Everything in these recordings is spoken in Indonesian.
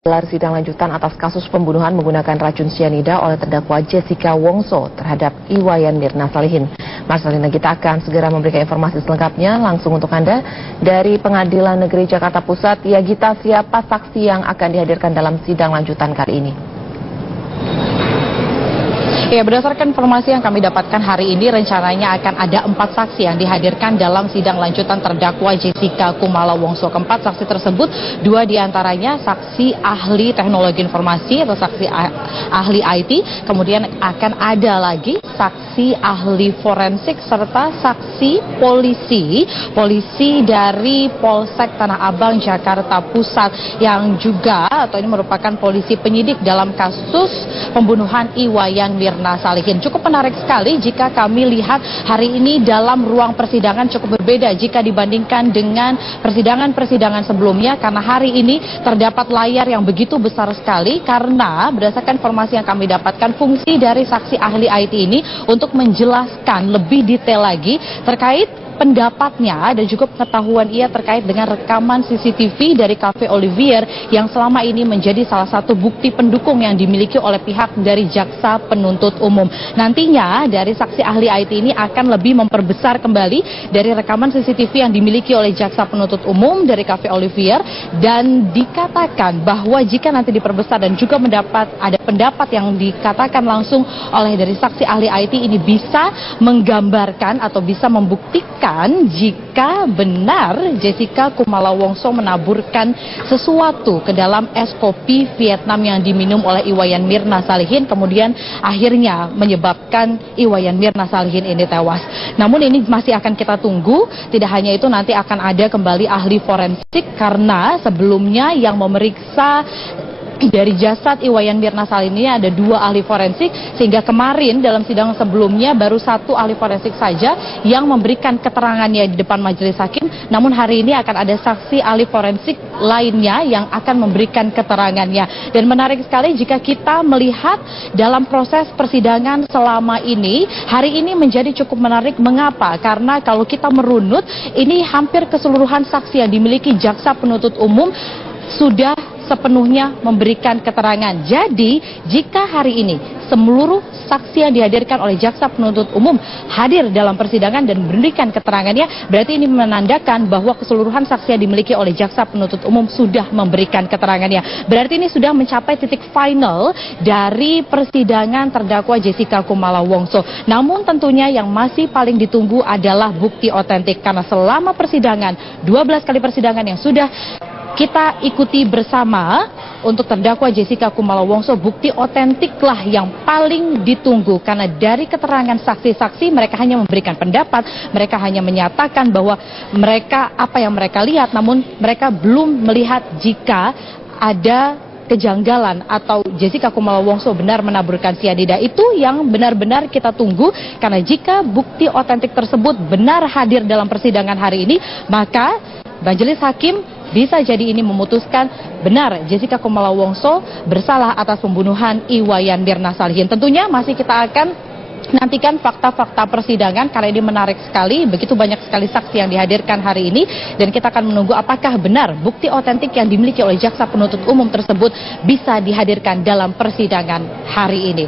Gelar sidang lanjutan atas kasus pembunuhan menggunakan racun cyanida oleh terdakwa Jessica Wongso terhadap Iwayan Mirna Salihin. Marcelina, kita akan segera memberikan informasi selengkapnya langsung untuk Anda dari Pengadilan Negeri Jakarta Pusat. Ya Gita, siapa saksi yang akan dihadirkan dalam sidang lanjutan kali ini? Ya, berdasarkan informasi yang kami dapatkan hari ini, rencananya akan ada 4 saksi yang dihadirkan dalam sidang lanjutan terdakwa Jessica Kumala Wongso. Keempat saksi tersebut, 2 diantaranya saksi ahli teknologi informasi atau saksi ahli IT, kemudian akan ada lagi saksi ahli forensik serta saksi polisi dari Polsek Tanah Abang Jakarta Pusat yang juga atau ini merupakan polisi penyidik dalam kasus pembunuhan Iwayan Mirna Salihin. Cukup menarik sekali jika kami lihat hari ini dalam ruang persidangan cukup berbeda jika dibandingkan dengan persidangan-persidangan sebelumnya, karena hari ini terdapat layar yang begitu besar sekali karena berdasarkan informasi yang kami dapatkan, fungsi dari saksi ahli IT ini untuk menjelaskan lebih detail lagi terkait pendapatnya dan juga pengetahuan ia terkait dengan rekaman CCTV dari Cafe Olivier yang selama ini menjadi salah satu bukti pendukung yang dimiliki oleh pihak dari jaksa penuntut umum. Nantinya dari saksi ahli IT ini akan lebih memperbesar kembali dari rekaman CCTV yang dimiliki oleh jaksa penuntut umum dari Cafe Olivier, dan dikatakan bahwa jika nanti diperbesar dan juga ada pendapat yang dikatakan langsung oleh dari saksi ahli IT ini bisa menggambarkan atau bisa membuktikan jika benar Jessica Kumala Wongso menaburkan sesuatu ke dalam es kopi Vietnam yang diminum oleh Iwayan Mirna Salihin, kemudian akhirnya menyebabkan Iwayan Mirna Salihin ini tewas. Namun ini masih akan kita tunggu. Tidak hanya itu, nanti akan ada kembali ahli forensik karena sebelumnya yang memeriksa dari jasad Iwayan Mirna Salihin ini ada 2 ahli forensik, sehingga kemarin dalam sidang sebelumnya baru 1 ahli forensik saja yang memberikan keterangannya di depan majelis hakim. Namun hari ini akan ada saksi ahli forensik lainnya yang akan memberikan keterangannya. Dan menarik sekali jika kita melihat dalam proses persidangan selama ini, hari ini menjadi cukup menarik. Mengapa? Karena kalau kita merunut, ini hampir keseluruhan saksi yang dimiliki jaksa penuntut umum sudah sepenuhnya memberikan keterangan. Jadi, jika hari ini seluruh saksi yang dihadirkan oleh jaksa penuntut umum hadir dalam persidangan dan memberikan keterangannya, berarti ini menandakan bahwa keseluruhan saksi yang dimiliki oleh jaksa penuntut umum sudah memberikan keterangannya. Berarti ini sudah mencapai titik final dari persidangan terdakwa Jessica Kumala Wongso. Namun tentunya yang masih paling ditunggu adalah bukti otentik, karena selama persidangan, 12 kali persidangan yang sudah kita ikuti bersama untuk terdakwa Jessica Kumala Wongso, bukti otentiklah yang paling ditunggu, karena dari keterangan saksi-saksi mereka hanya memberikan pendapat, mereka hanya menyatakan bahwa mereka apa yang mereka lihat, namun mereka belum melihat jika ada kejanggalan atau Jessica Kumala Wongso benar menaburkan cyanida. Itu yang benar-benar kita tunggu, karena jika bukti otentik tersebut benar hadir dalam persidangan hari ini, maka majelis hakim bisa jadi ini memutuskan benar Jessica Kumala Wongso bersalah atas pembunuhan Iwayan Mirna Salihin. Tentunya masih kita akan nantikan fakta-fakta persidangan karena ini menarik sekali, begitu banyak sekali saksi yang dihadirkan hari ini, dan kita akan menunggu apakah benar bukti otentik yang dimiliki oleh jaksa penuntut umum tersebut bisa dihadirkan dalam persidangan hari ini.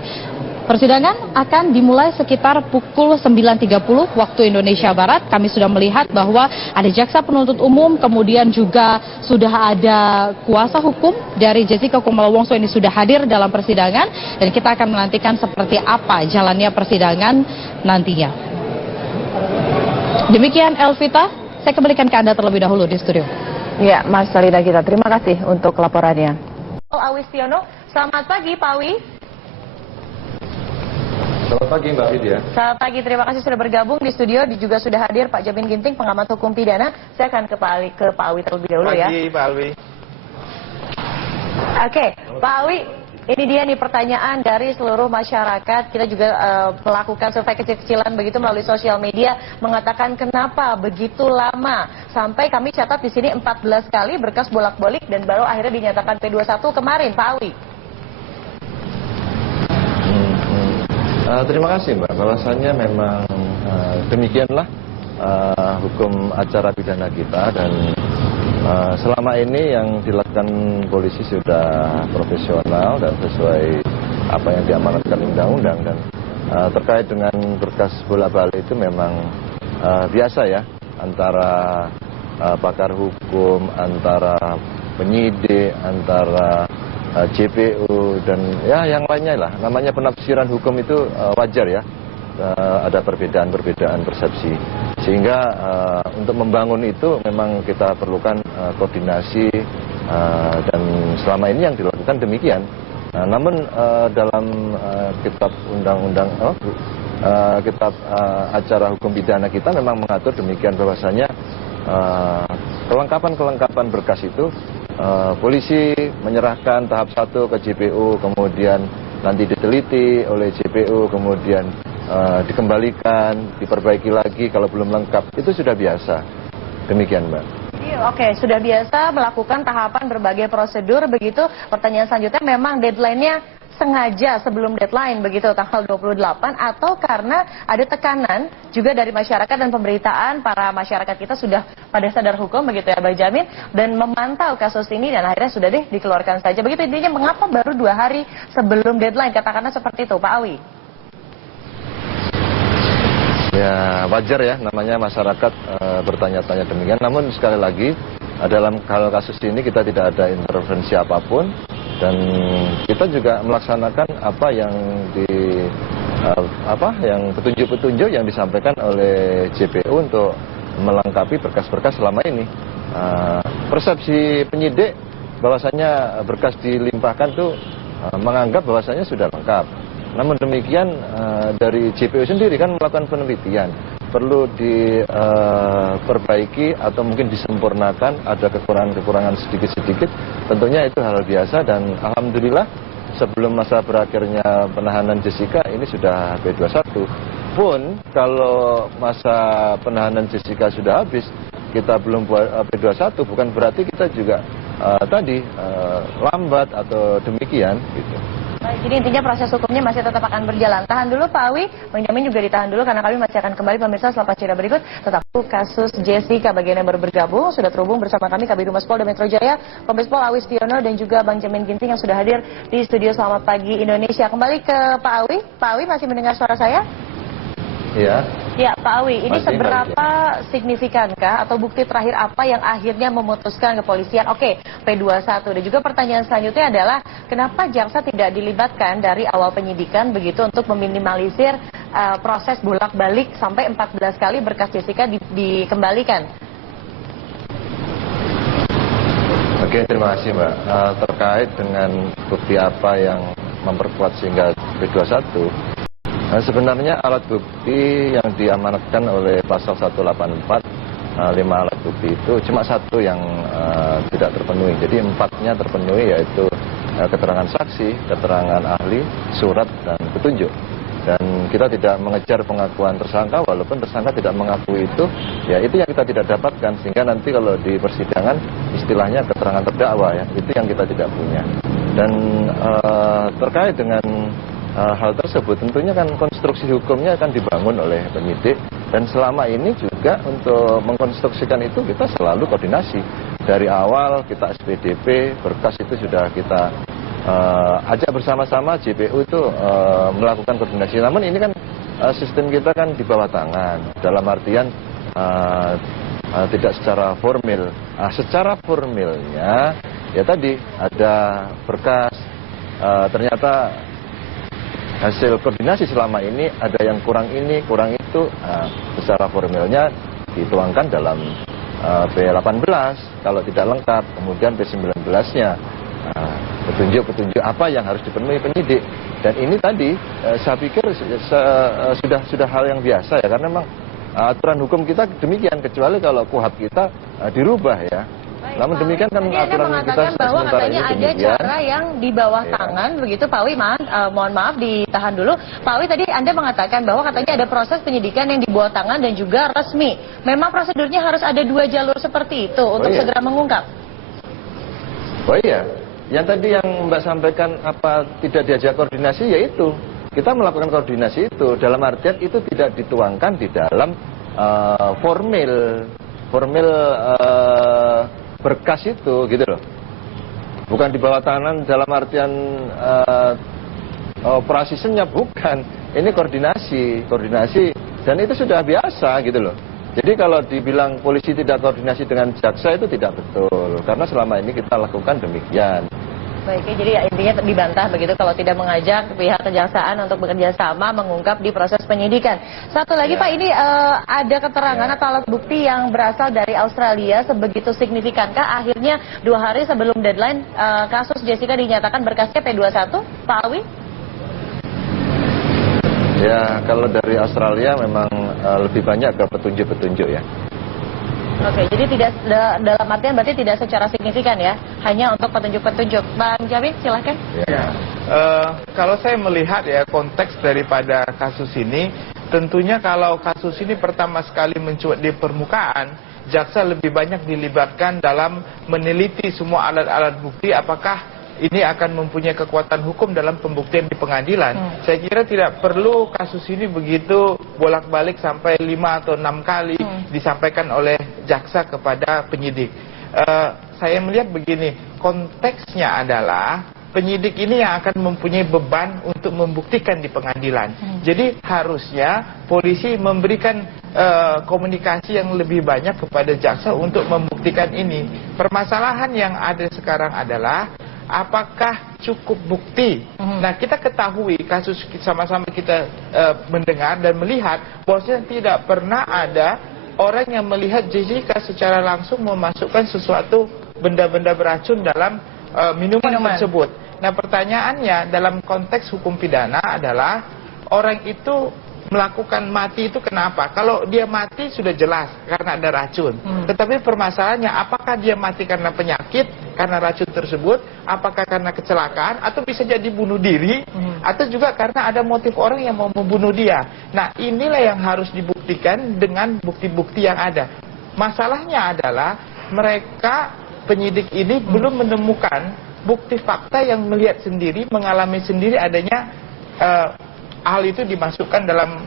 Persidangan akan dimulai sekitar pukul 9.30 waktu Indonesia Barat. Kami sudah melihat bahwa ada jaksa penuntut umum, kemudian juga sudah ada kuasa hukum dari Jessica Kumala Wongso ini sudah hadir dalam persidangan, dan kita akan menantikan seperti apa jalannya persidangan nantinya. Demikian Elvita, saya kembalikan ke Anda terlebih dahulu di studio. Ya, Marcelina, kita terima kasih untuk laporannya. Awistiono, selamat pagi Pak Awi. Selamat pagi Mbak Vidya. Selamat pagi, terima kasih sudah bergabung di studio. Juga sudah hadir Pak Jamin Ginting, pengamat hukum pidana. Saya akan ke Pak Awi terlebih dahulu ya. Pagi Pak Awi. Oke, Pak Awi, ini dia nih pertanyaan dari seluruh masyarakat. Kita juga melakukan survei kecil-kecilan begitu melalui sosial media, mengatakan kenapa begitu lama. Sampai kami catat di sini 14 kali berkas bolak-balik dan baru akhirnya dinyatakan P21 kemarin, Pak Awi. Terima kasih Mbak, bahwasannya memang demikianlah hukum acara pidana kita, dan Selama ini yang dilakukan polisi sudah profesional dan sesuai apa yang diamanatkan undang-undang, dan terkait dengan berkas bola-balik itu memang biasa ya, antara pakar hukum, antara penyidik, antara JPU dan ya yang lainnya lah. Namanya penafsiran hukum itu wajar ya, ada perbedaan-perbedaan persepsi. Sehingga untuk membangun itu memang kita perlukan koordinasi, dan selama ini yang dilakukan demikian. Namun dalam kitab undang-undang, kitab acara hukum pidana kita memang mengatur demikian, bahwasanya kelengkapan berkas itu polisi menyerahkan tahap 1 ke JPU, kemudian nanti diteliti oleh JPU, kemudian dikembalikan, diperbaiki lagi kalau belum lengkap. Itu sudah biasa. Demikian, Mbak. Oke, sudah biasa melakukan tahapan berbagai prosedur begitu. Pertanyaan selanjutnya, memang deadline-nya sengaja sebelum deadline begitu, tanggal 28, atau karena ada tekanan juga dari masyarakat dan pemberitaan para masyarakat kita sudah pada sadar hukum begitu ya Bang Jamin, dan memantau kasus ini dan akhirnya sudah dikeluarkan saja. Begitu intinya, mengapa baru 2 hari sebelum deadline, katakanlah seperti itu Pak Awi? Ya wajar ya, namanya masyarakat bertanya-tanya demikian. Namun sekali lagi, dalam hal kasus ini kita tidak ada intervensi apapun, dan kita juga melaksanakan apa yang petunjuk-petunjuk yang disampaikan oleh JPU untuk melengkapi berkas-berkas selama ini. Persepsi penyidik bahwasanya berkas dilimpahkan tuh menganggap bahwasanya sudah lengkap. Namun demikian dari JPU sendiri kan melakukan penelitian, perlu diperbaiki atau mungkin disempurnakan, ada kekurangan-kekurangan sedikit-sedikit, tentunya itu hal biasa. Dan alhamdulillah sebelum masa berakhirnya penahanan Jessica ini sudah P21. Pun kalau masa penahanan Jessica sudah habis, kita belum buat P21, bukan berarti kita juga lambat atau demikian gitu. Baik, jadi intinya proses hukumnya masih tetap akan berjalan. Tahan dulu Pak Awi, Bang Jamin juga ditahan dulu karena kami masih akan kembali pemirsa setelah jeda berikut. Tetap kasus Jessica, bagian yang baru bergabung sudah terhubung bersama kami Kabid Humas Polda Metro Jaya, Kombes Pol Awi Setiono dan juga Bang Jamin Ginting yang sudah hadir di studio Selamat Pagi Indonesia. Kembali ke Pak Awi. Pak Awi masih mendengar suara saya? Iya. Ya, Pak Awi, ini Masih, seberapa signifikankah atau bukti terakhir apa yang akhirnya memutuskan kepolisian oke, P21? Dan juga pertanyaan selanjutnya adalah kenapa jaksa tidak dilibatkan dari awal penyidikan begitu untuk meminimalisir proses bolak-balik sampai 14 kali berkas Jessica dikembalikan? Oke, terima kasih Mbak. Terkait dengan bukti apa yang memperkuat sehingga P21, sebenarnya alat bukti yang diamanatkan oleh pasal 184, 5 alat bukti itu cuma 1 yang tidak terpenuhi. Jadi 4-nya terpenuhi, yaitu keterangan saksi, keterangan ahli, surat, dan petunjuk. Dan kita tidak mengejar pengakuan tersangka, walaupun tersangka tidak mengakui itu, ya itu yang kita tidak dapatkan. Sehingga nanti kalau di persidangan istilahnya keterangan terdakwa, ya itu yang kita tidak punya. Dan terkait dengan hal tersebut tentunya kan konstruksi hukumnya akan dibangun oleh penyidik, dan selama ini juga untuk mengkonstruksikan itu kita selalu koordinasi. Dari awal kita SPDP, berkas itu sudah kita ajak bersama-sama, JPU itu melakukan koordinasi. Namun ini kan sistem kita kan di bawah tangan, dalam artian tidak secara formil. Secara formilnya ya tadi ada berkas, ternyata hasil koordinasi selama ini ada yang kurang ini, kurang itu, secara formilnya dituangkan dalam P18 kalau tidak lengkap, kemudian P19-nya petunjuk-petunjuk apa yang harus dipenuhi penyidik. Dan ini tadi saya pikir sudah hal yang biasa ya, karena memang aturan hukum kita demikian, kecuali kalau KUHAP kita dirubah ya. Namun demikian kan aturan kita bahwa sementara katanya ini ada demikian. cara yang di bawah tangan begitu Pak Awi, mohon maaf ditahan dulu. Pak Awi, tadi Anda mengatakan bahwa katanya ada proses penyidikan yang di bawah tangan dan juga resmi. Memang prosedurnya harus ada 2 jalur seperti itu untuk segera mengungkap. Oh iya, yang tadi yang Mbak sampaikan apa tidak diajak koordinasi, yaitu kita melakukan koordinasi itu dalam artian itu tidak dituangkan di dalam formil berkas itu gitu loh. Bukan di bawah tangan dalam artian operasi senyap, bukan. Ini koordinasi dan itu sudah biasa gitu loh. Jadi kalau dibilang polisi tidak koordinasi dengan jaksa itu tidak betul, karena selama ini kita lakukan demikian. Baik, jadi intinya dibantah begitu kalau tidak mengajak pihak kejaksaan untuk bekerja sama mengungkap di proses penyidikan. Satu lagi Pak, ini ada keterangan atau alat bukti yang berasal dari Australia, sebegitu signifikankah akhirnya 2 hari sebelum deadline kasus Jessica dinyatakan berkasnya P21, Pak Alwi? Ya, kalau dari Australia memang lebih banyak ke petunjuk-petunjuk ya. Oke, jadi tidak dalam artian berarti tidak secara signifikan ya, hanya untuk petunjuk-petunjuk. Bang Jamin, silahkan. Ya, kalau saya melihat ya konteks daripada kasus ini, tentunya kalau kasus ini pertama sekali mencuat di permukaan, jaksa lebih banyak dilibatkan dalam meneliti semua alat-alat bukti apakah ini akan mempunyai kekuatan hukum dalam pembuktian di pengadilan. Saya kira tidak perlu kasus ini begitu bolak-balik sampai 5 atau 6 kali disampaikan oleh jaksa kepada penyidik. Saya melihat begini, konteksnya adalah penyidik ini yang akan mempunyai beban untuk membuktikan di pengadilan. Jadi harusnya polisi memberikan komunikasi yang lebih banyak kepada jaksa untuk membuktikan ini. Permasalahan yang ada sekarang adalah apakah cukup bukti? Nah, kita ketahui kasus sama-sama kita mendengar dan melihat bahwasanya tidak pernah ada orang yang melihat Jessica secara langsung memasukkan sesuatu benda-benda beracun dalam minuman tersebut. Nah, pertanyaannya dalam konteks hukum pidana adalah orang itu melakukan mati itu kenapa? Kalau dia mati sudah jelas karena ada racun. Tetapi permasalahannya apakah dia mati karena penyakit, karena racun tersebut, apakah karena kecelakaan, atau bisa jadi bunuh diri, atau juga karena ada motif orang yang mau membunuh dia. Nah, inilah yang harus dibuktikan dengan bukti-bukti yang ada. Masalahnya adalah mereka penyidik ini belum menemukan bukti fakta yang melihat sendiri, mengalami sendiri adanya hal itu dimasukkan dalam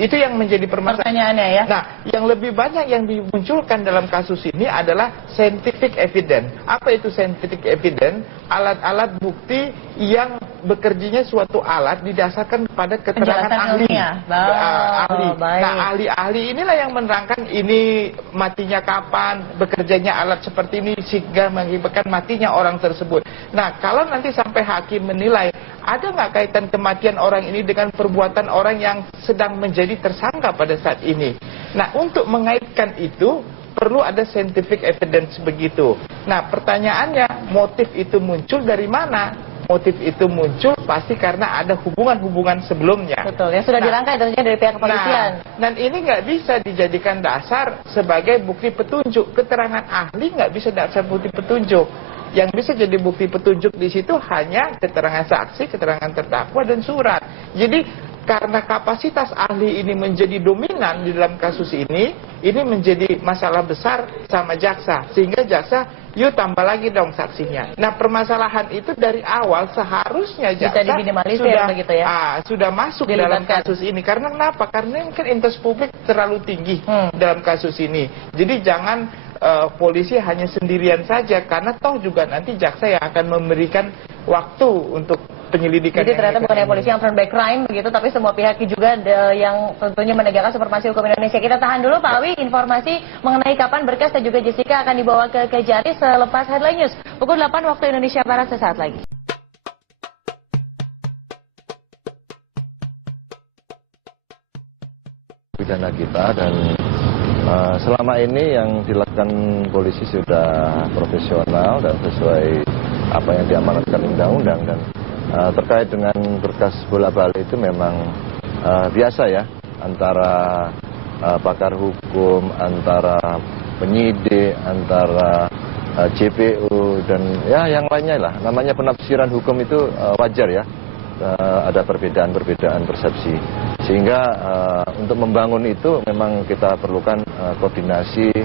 itu yang menjadi permasalahannya ya. Nah, yang lebih banyak yang dimunculkan dalam kasus ini adalah scientific evidence. Apa itu scientific evidence? Alat-alat bukti yang bekerjanya suatu alat didasarkan kepada keterangan ahli. Ahli. Nah, ahli-ahli inilah yang menerangkan ini matinya kapan, bekerjanya alat seperti ini sehingga mengakibatkan matinya orang tersebut. Nah, kalau nanti sampai hakim menilai ada nggak kaitan kematian orang ini dengan perbuatan orang yang sedang menjadi tersangka pada saat ini. Nah, untuk mengaitkan itu perlu ada scientific evidence begitu. Nah, pertanyaannya, motif itu muncul dari mana? Motif itu muncul pasti karena ada hubungan-hubungan sebelumnya. Betul, yang sudah dirangkai tentunya dari pihak kepolisian. Dan ini nggak bisa dijadikan dasar sebagai bukti petunjuk. Keterangan ahli nggak bisa dasar bukti petunjuk. Yang bisa jadi bukti petunjuk di situ hanya keterangan saksi, keterangan terdakwa, dan surat. Jadi karena kapasitas ahli ini menjadi dominan di dalam kasus ini menjadi masalah besar sama jaksa. Sehingga jaksa, yuk tambah lagi dong saksinya. Nah, permasalahan itu dari awal seharusnya jaksa sudah masuk dalam kasus ini. Karena kenapa? Karena mungkin interest publik terlalu tinggi dalam kasus ini. Jadi jangan polisi hanya sendirian saja, karena toh juga nanti jaksa yang akan memberikan waktu untuk penyelidikan. Jadi ternyata bukan hanya polisi yang turn back crime begitu, tapi semua pihak juga yang tentunya menegakkan supremasi hukum Indonesia. Kita tahan dulu Pak Alwi, informasi mengenai kapan berkas dan juga Jessica akan dibawa ke Kejari selepas Headline News pukul 8 waktu Indonesia Barat sesaat lagi. Pidana kita dan selama ini yang dilakukan polisi sudah profesional dan sesuai apa yang diamanatkan undang-undang, dan terkait dengan berkas bola-balik itu memang biasa ya, antara pakar hukum, antara penyidik, antara JPU dan ya yang lainnya lah. Namanya penafsiran hukum itu wajar ya, ada perbedaan-perbedaan persepsi. Sehingga untuk membangun itu memang kita perlukan koordinasi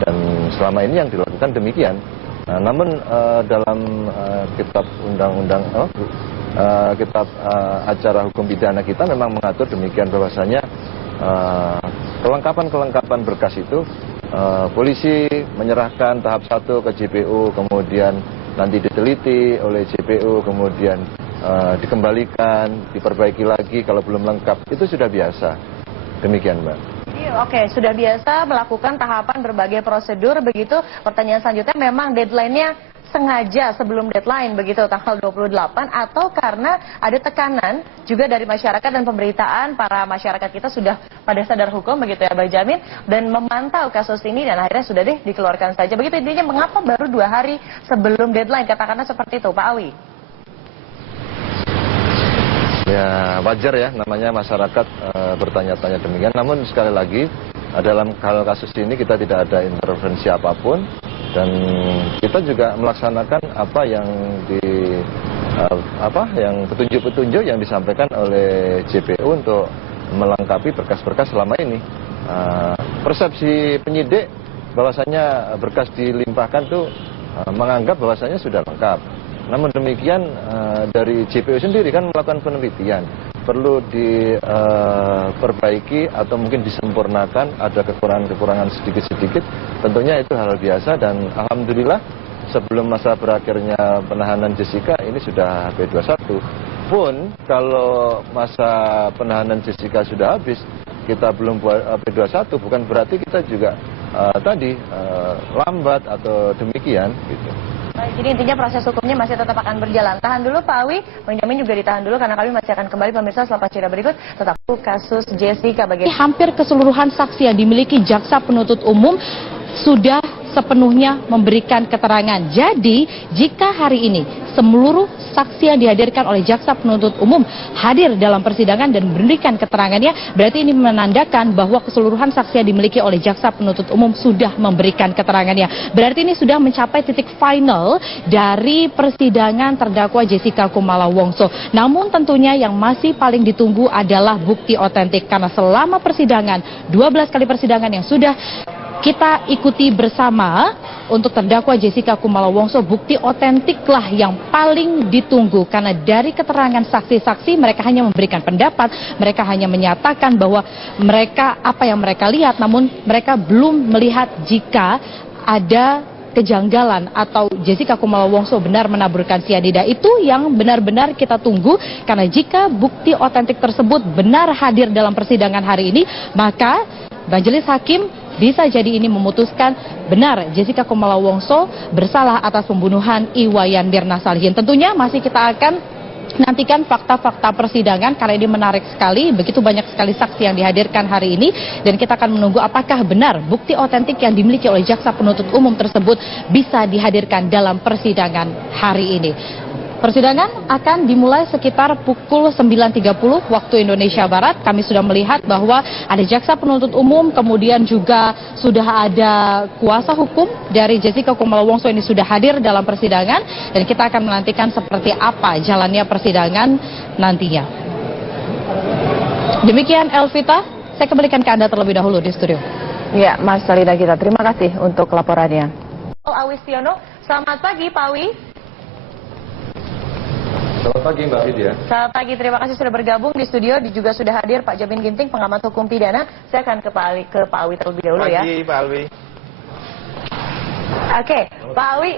dan selama ini yang dilakukan demikian. Namun dalam kitab undang-undang, kitab acara hukum pidana kita memang mengatur demikian bahwasanya kelengkapan berkas itu polisi menyerahkan tahap 1 ke JPU, kemudian nanti diteliti oleh JPU, kemudian dikembalikan, diperbaiki lagi kalau belum lengkap, itu sudah biasa. Demikian, Mbak. Oke, sudah biasa melakukan tahapan berbagai prosedur begitu. Pertanyaan selanjutnya, memang deadline-nya sengaja sebelum deadline begitu tanggal 28, atau karena ada tekanan juga dari masyarakat dan pemberitaan para masyarakat kita sudah pada sadar hukum begitu ya Bang Jamin, dan memantau kasus ini dan akhirnya sudah dikeluarkan saja. Begitu intinya, mengapa baru 2 hari sebelum deadline, katakanlah seperti itu Pak Awi? Ya wajar ya, namanya masyarakat bertanya-tanya demikian. Namun sekali lagi, dalam hal kasus ini kita tidak ada intervensi apapun, dan kita juga melaksanakan apa yang yang petunjuk-petunjuk yang disampaikan oleh JPU untuk melengkapi berkas-berkas selama ini. Persepsi penyidik bahwasanya berkas dilimpahkan tuh menganggap bahwasanya sudah lengkap. Namun demikian dari JPU sendiri kan melakukan penelitian, perlu diperbaiki atau mungkin disempurnakan, ada kekurangan-kekurangan sedikit-sedikit, tentunya itu hal biasa. Dan alhamdulillah sebelum masa berakhirnya penahanan Jessica ini sudah P21. Pun kalau masa penahanan Jessica sudah habis, kita belum buat P21, bukan berarti kita juga lambat atau demikian gitu. Baik, jadi intinya proses hukumnya masih tetap akan berjalan. Tahan dulu Pak Awi, Bang Jamin juga ditahan dulu karena kami masih akan kembali pemirsa setelah jeda berikut. Tetap kasus Jessica bagaimana? Hampir keseluruhan saksi yang dimiliki jaksa penuntut umum sudah sepenuhnya memberikan keterangan. Jadi, jika hari ini seluruh saksi yang dihadirkan oleh jaksa penuntut umum hadir dalam persidangan dan memberikan keterangannya, berarti ini menandakan bahwa keseluruhan saksi yang dimiliki oleh jaksa penuntut umum sudah memberikan keterangannya. Berarti ini sudah mencapai titik final dari persidangan terdakwa Jessica Kumala Wongso. Namun tentunya yang masih paling ditunggu adalah bukti otentik, karena selama persidangan, 12 kali persidangan yang sudah kita ikuti bersama untuk terdakwa Jessica Kumala Wongso, bukti otentiklah yang paling ditunggu, karena dari keterangan saksi-saksi mereka hanya memberikan pendapat, mereka hanya menyatakan bahwa mereka apa yang mereka lihat, namun mereka belum melihat jika ada kejanggalan atau Jessica Kumala Wongso benar menaburkan sianida. Itu yang benar-benar kita tunggu, karena jika bukti otentik tersebut benar hadir dalam persidangan hari ini, maka Majelis Hakim bisa jadi ini memutuskan benar Jessica Kumala Wongso bersalah atas pembunuhan Iwayan Mirna Salihin. Tentunya masih kita akan nantikan fakta-fakta persidangan, karena ini menarik sekali, begitu banyak sekali saksi yang dihadirkan hari ini, dan kita akan menunggu apakah benar bukti otentik yang dimiliki oleh jaksa penuntut umum tersebut bisa dihadirkan dalam persidangan hari ini. Persidangan akan dimulai sekitar pukul 9.30 waktu Indonesia Barat. Kami sudah melihat bahwa ada jaksa penuntut umum, kemudian juga sudah ada kuasa hukum dari Jessica Kumala Wongso ini sudah hadir dalam persidangan, dan kita akan menantikan seperti apa jalannya persidangan nantinya. Demikian Elvita, saya kembalikan ke Anda terlebih dahulu di studio. Ya, Mas Salida kita, terima kasih untuk laporannya. Awistiono, selamat pagi Pak Awi. Selamat pagi Mbak Widya. Selamat pagi, terima kasih sudah bergabung di studio. Juga sudah hadir Pak Jamin Ginting, pengamat hukum pidana. Saya akan ke Pak Awi terlebih dahulu ya. Pagi Pak Awi. Oke, Pak Awi,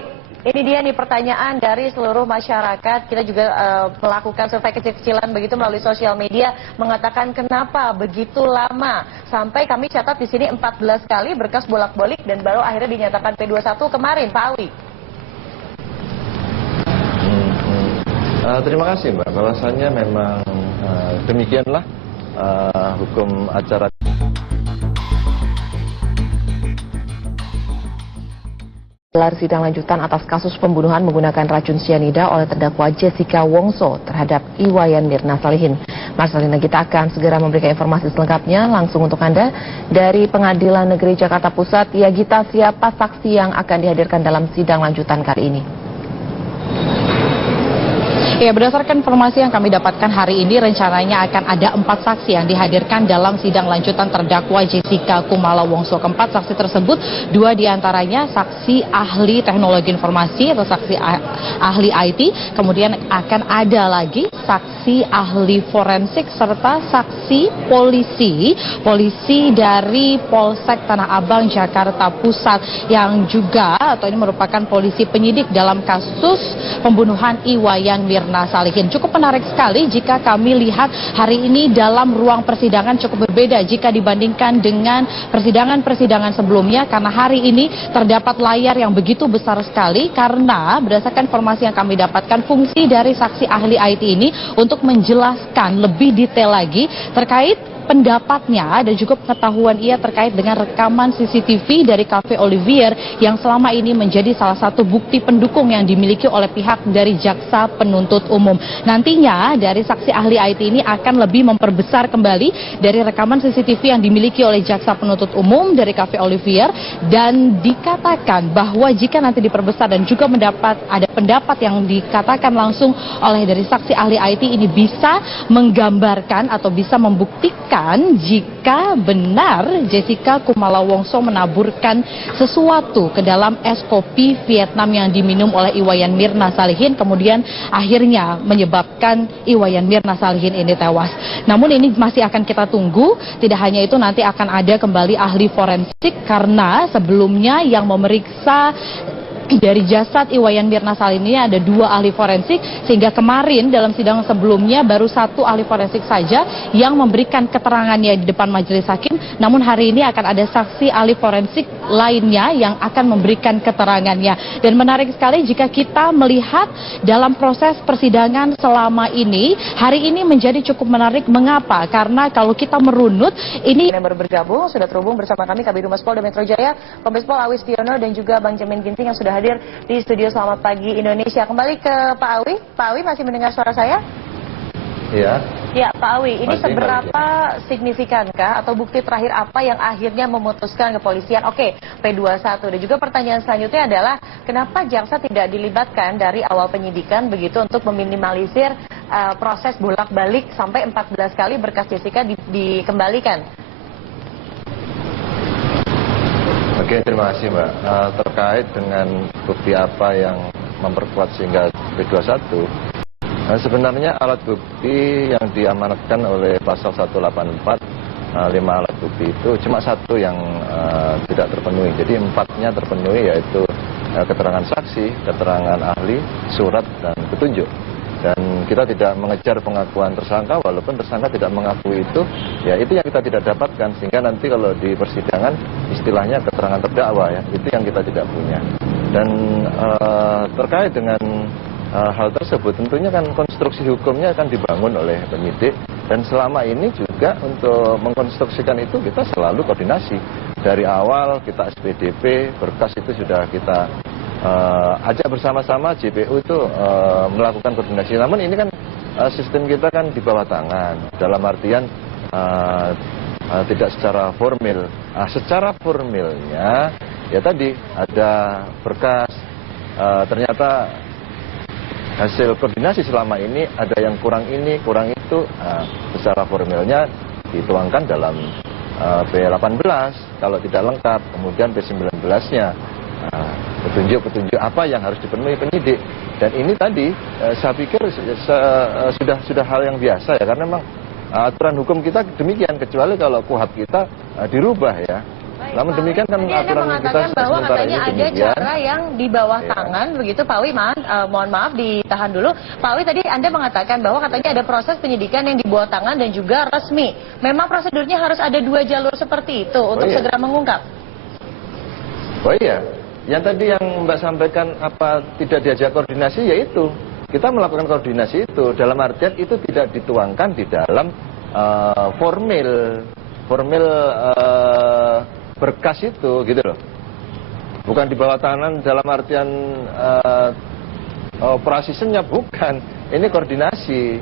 ini dia nih pertanyaan dari seluruh masyarakat. Kita juga melakukan survei kecil-kecilan begitu melalui sosial media, mengatakan kenapa begitu lama. Sampai kami catat di sini 14 kali berkas bolak-balik dan baru akhirnya dinyatakan P21 kemarin, Pak Awi. Terima kasih Mbak, bahwasannya memang demikianlah hukum acara. Gelar sidang lanjutan atas kasus pembunuhan menggunakan racun sianida oleh terdakwa Jessica Wongso terhadap Iwayan Mirna Salihin. Marcelina kita akan segera memberikan informasi selengkapnya langsung untuk Anda dari Pengadilan Negeri Jakarta Pusat. Ya Gita, siapa saksi yang akan dihadirkan dalam sidang lanjutan kali ini? Ya, berdasarkan informasi yang kami dapatkan hari ini, rencananya akan ada 4 saksi yang dihadirkan dalam sidang lanjutan terdakwa Jessica Kumala Wongso. Keempat saksi tersebut, 2 diantaranya saksi ahli teknologi informasi atau saksi ahli IT, kemudian akan ada lagi saksi ahli forensik serta saksi polisi dari Polsek Tanah Abang, Jakarta Pusat yang juga atau ini merupakan polisi penyidik dalam kasus pembunuhan Iwayan Mirna Salihin. Cukup menarik sekali jika kami lihat hari ini dalam ruang persidangan cukup berbeda jika dibandingkan dengan persidangan-persidangan sebelumnya, karena hari ini terdapat layar yang begitu besar sekali, karena berdasarkan informasi yang kami dapatkan, fungsi dari saksi ahli IT ini untuk menjelaskan lebih detail lagi terkait pendapatnya dan juga pengetahuan ia terkait dengan rekaman CCTV dari Cafe Olivier yang selama ini menjadi salah satu bukti pendukung yang dimiliki oleh pihak dari jaksa penuntut umum. Nantinya dari saksi ahli IT ini akan lebih memperbesar kembali dari rekaman CCTV yang dimiliki oleh jaksa penuntut umum dari Cafe Olivier, dan dikatakan bahwa jika nanti diperbesar dan juga ada pendapat yang dikatakan langsung oleh dari saksi ahli IT ini bisa menggambarkan atau bisa membuktikan jika benar Jessica Kumala Wongso menaburkan sesuatu ke dalam es kopi Vietnam yang diminum oleh Iwayan Mirna Salihin, kemudian akhirnya menyebabkan Iwayan Mirna Salihin ini tewas. Namun ini masih akan kita tunggu. Tidak hanya itu, nanti akan ada kembali ahli forensik, karena sebelumnya yang memeriksa dari jasad Iwayan Mirna Salihin ini ada 2 ahli forensik, sehingga kemarin dalam sidang sebelumnya baru 1 ahli forensik saja yang memberikan keterangannya di depan majelis hakim. Namun hari ini akan ada saksi ahli forensik lainnya yang akan memberikan keterangannya. Dan menarik sekali jika kita melihat dalam proses persidangan selama ini, hari ini menjadi cukup menarik. Mengapa? Karena kalau kita merunut ini yang baru bergabung, sudah terhubung bersama kami Kabid Humas Polda Metro Jaya, Kombes Pol Awi Setiono dan juga Bang Jamin Ginting yang sudah hadir di studio Selamat Pagi Indonesia. Kembali ke Pak Awi. Pak Awi masih mendengar suara saya? Iya. Ya, Pak Awi, ini Masih, seberapa signifikankah atau bukti terakhir apa yang akhirnya memutuskan kepolisian oke, P21? Dan juga pertanyaan selanjutnya adalah kenapa jaksa tidak dilibatkan dari awal penyidikan begitu untuk meminimalisir proses bolak-balik sampai 14 kali berkas Jessica dikembalikan? Oke, terima kasih Mbak. Terkait dengan bukti apa yang memperkuat sehingga P21, sebenarnya alat bukti yang diamanatkan oleh pasal 184, 5 alat bukti itu cuma 1 yang tidak terpenuhi. Jadi 4-nya terpenuhi, yaitu keterangan saksi, keterangan ahli, surat, dan petunjuk. Dan kita tidak mengejar pengakuan tersangka, walaupun tersangka tidak mengakui itu, ya itu yang kita tidak dapatkan. Sehingga nanti kalau di persidangan istilahnya keterangan terdakwa, ya itu yang kita tidak punya. Dan terkait dengan hal tersebut tentunya kan konstruksi hukumnya akan dibangun oleh penyidik, dan selama ini juga untuk mengkonstruksikan itu kita selalu koordinasi. Dari awal kita SPDP, berkas itu sudah kita ajak bersama-sama JPU itu melakukan koordinasi. Namun ini kan sistem kita kan di bawah tangan, dalam artian tidak secara formil. Secara formilnya ya tadi ada berkas, ternyata hasil koordinasi selama ini ada yang kurang ini, kurang itu, secara formilnya dituangkan dalam P18 kalau tidak lengkap, kemudian P19-nya petunjuk-petunjuk apa yang harus dipenuhi penyidik. Dan ini tadi saya pikir sudah hal yang biasa ya, karena memang aturan hukum kita demikian, kecuali kalau KUHAP kita dirubah ya. Baik, namun demikian kan Anda aturan kita mengatakan bahwa katanya ada demikian. cara yang di bawah tangan begitu, Pak Awi. Mohon maaf ditahan dulu. Pak Awi, tadi Anda mengatakan bahwa katanya ada proses penyidikan yang di bawah tangan dan juga resmi. Memang prosedurnya harus ada 2 jalur seperti itu untuk segera mengungkap? Oh iya. Yang tadi yang Mbak sampaikan apa tidak diajak koordinasi, yaitu kita melakukan koordinasi itu dalam artian itu tidak dituangkan di dalam formil berkas itu gitu loh. Bukan di bawah tangan dalam artian operasinya, bukan. Ini koordinasi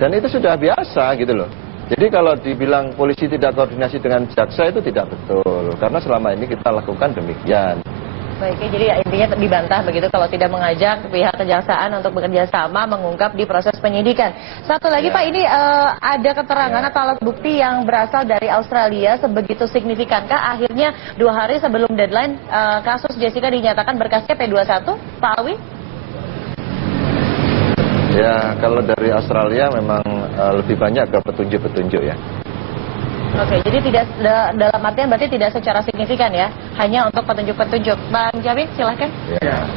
dan itu sudah biasa gitu loh. Jadi kalau dibilang polisi tidak koordinasi dengan jaksa itu tidak betul, karena selama ini kita lakukan demikian. Baik, jadi intinya dibantah begitu kalau tidak mengajak pihak kejaksaan untuk bekerja sama mengungkap di proses penyidikan. Satu lagi Pak, ini ada keterangan atau alat bukti yang berasal dari Australia, sebegitu signifikankah akhirnya 2 hari sebelum deadline kasus Jessica dinyatakan berkasnya P21, Pak Alwi? Ya, kalau dari Australia memang lebih banyak ke petunjuk-petunjuk ya. Oke, jadi tidak dalam artian berarti tidak secara signifikan ya, hanya untuk petunjuk-petunjuk. Bang Jamin, silahkan. Ya.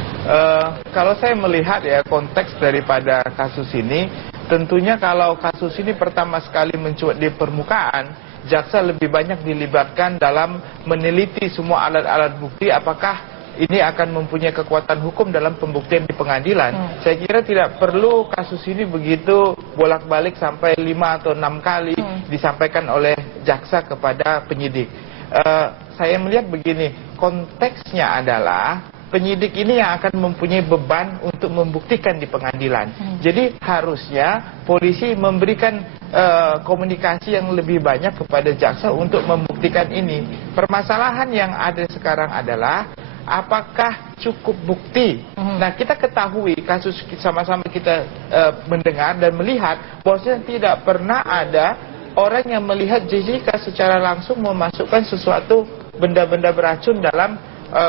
Kalau saya melihat ya konteks daripada kasus ini, tentunya kalau kasus ini pertama sekali mencuat di permukaan, jaksa lebih banyak dilibatkan dalam meneliti semua alat-alat bukti apakah ini akan mempunyai kekuatan hukum dalam pembuktian di pengadilan. Saya kira tidak perlu kasus ini begitu bolak-balik sampai 5 atau 6 kali disampaikan oleh jaksa kepada penyidik. Saya melihat begini, konteksnya adalah penyidik ini yang akan mempunyai beban untuk membuktikan di pengadilan. Jadi harusnya polisi memberikan komunikasi yang lebih banyak kepada jaksa untuk membuktikan ini. Permasalahan yang ada sekarang adalah apakah cukup bukti? Nah, kita ketahui kasus sama-sama kita mendengar dan melihat bahwasanya tidak pernah ada orang yang melihat Jessica secara langsung memasukkan sesuatu benda-benda beracun dalam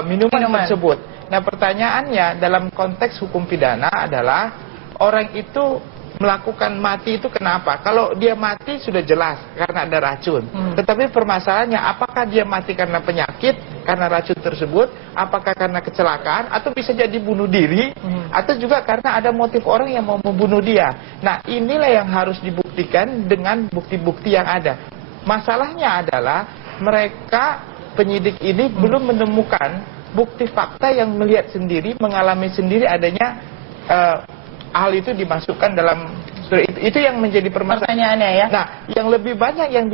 minuman tersebut. Nah, pertanyaannya dalam konteks hukum pidana adalah orang itu melakukan mati itu kenapa? Kalau dia mati sudah jelas karena ada racun. Tetapi permasalahannya apakah dia mati karena penyakit, karena racun tersebut, apakah karena kecelakaan, atau bisa jadi bunuh diri, atau juga karena ada motif orang yang mau membunuh dia. Nah, inilah yang harus dibuktikan dengan bukti-bukti yang ada. Masalahnya adalah mereka penyidik ini belum menemukan bukti fakta yang melihat sendiri, mengalami sendiri adanya hal itu dimasukkan dalam itu yang menjadi permasalahannya ya. Nah, yang lebih banyak yang